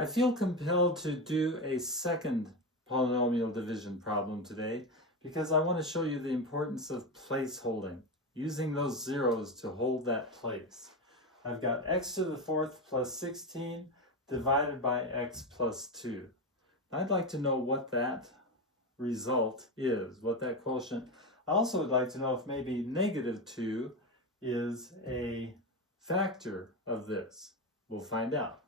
I feel compelled to do a second polynomial division problem today because I want to show you the importance of place holding, using those zeros to hold that place. I've got x to the fourth plus 16 divided by x plus 2. I'd like to know what that result is, what that quotient. I also would like to know if maybe negative 2 is a factor of this. We'll find out.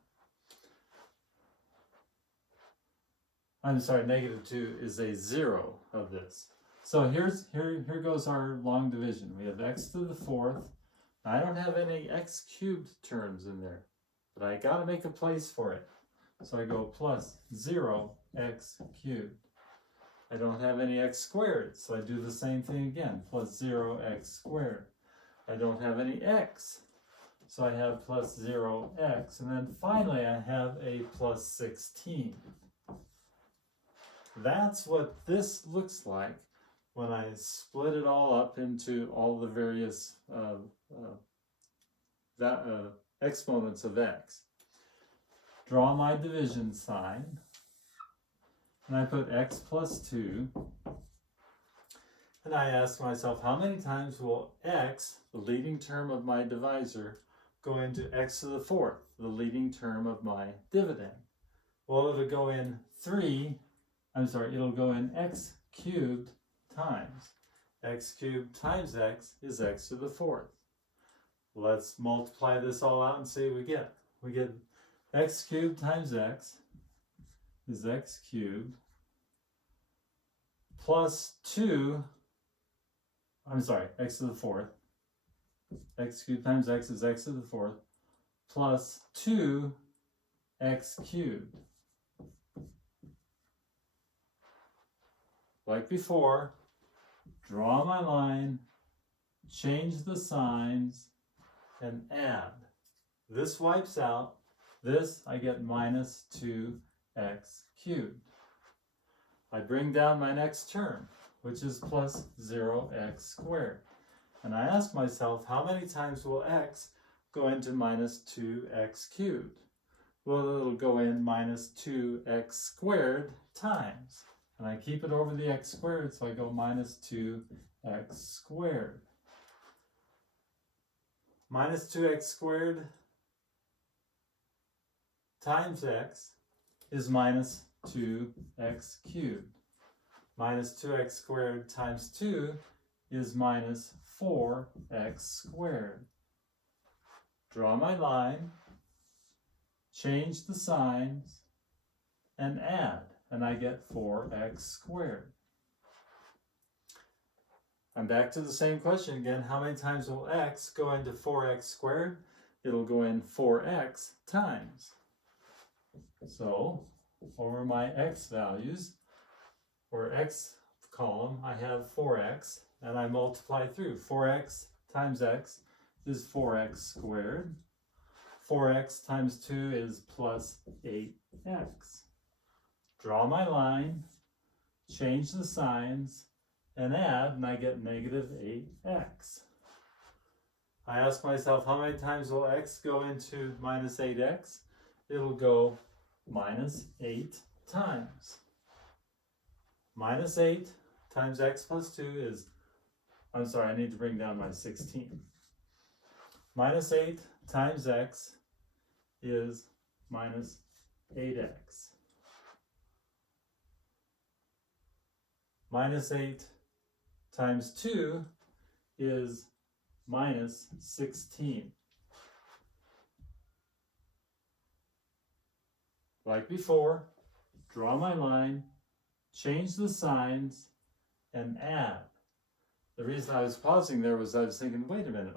I'm sorry, negative 2 is a zero of this. So here goes our long division. We have x to the fourth. I don't have any x cubed terms in there, but I got to make a place for it. So I go plus 0x cubed. I don't have any x squared, so I do the same thing again, plus 0x squared. I don't have any x, so I have plus 0x. And then finally I have a plus 16. That's what this looks like when I split it all up into all the various exponents of x. Draw my division sign, and I put x plus 2, and I ask myself, how many times will x, the leading term of my divisor, go into x to the fourth, the leading term of my dividend? Well, it'll go in it'll go in x cubed times. X cubed times x is x to the fourth. Let's multiply this all out and see what we get. We get x cubed times x is x cubed plus 2, x to the fourth. X cubed times x is x to the fourth plus 2x cubed. Like before, draw my line, change the signs, and add. This wipes out. This, I get minus 2x cubed. I bring down my next term, which is plus 0x squared. And I ask myself, how many times will x go into minus 2x cubed? Well, it'll go in minus 2x squared times. And I keep it over the x squared, so I go minus 2x squared. Minus 2x squared times x is minus 2x cubed. Minus 2x squared times 2 is minus 4x squared. Draw my line, change the signs, and add. And I get 4x squared. I'm back to the same question again. How many times will x go into 4x squared? It'll go in 4x times. So, over my x values, or x column, I have 4x, and I multiply through. 4x times x is 4x squared. 4x times 2 is plus 8x. Draw my line, change the signs, and add, and I get negative 8x. I ask myself, how many times will x go into minus 8x? It'll go minus 8 times. Minus 8 times x plus 2 is, I need to bring down my 16. Minus 8 times x is minus 8x. Minus 8 times 2 is minus 16. Like before, draw my line, change the signs, and add. The reason I was pausing there was I was thinking, wait a minute,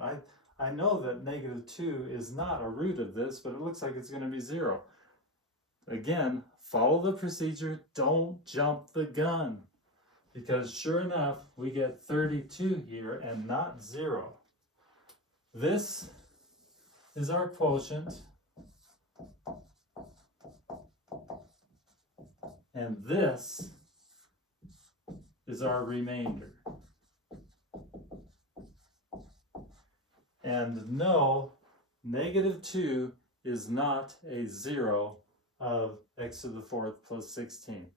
I know that negative 2 is not a root of this, but it looks like it's going to be 0. Again, follow the procedure, don't jump the gun. Because sure enough, we get 32 here and not 0. This is our quotient, and this is our remainder. And no, negative 2 is not a 0 of x to the fourth plus 16.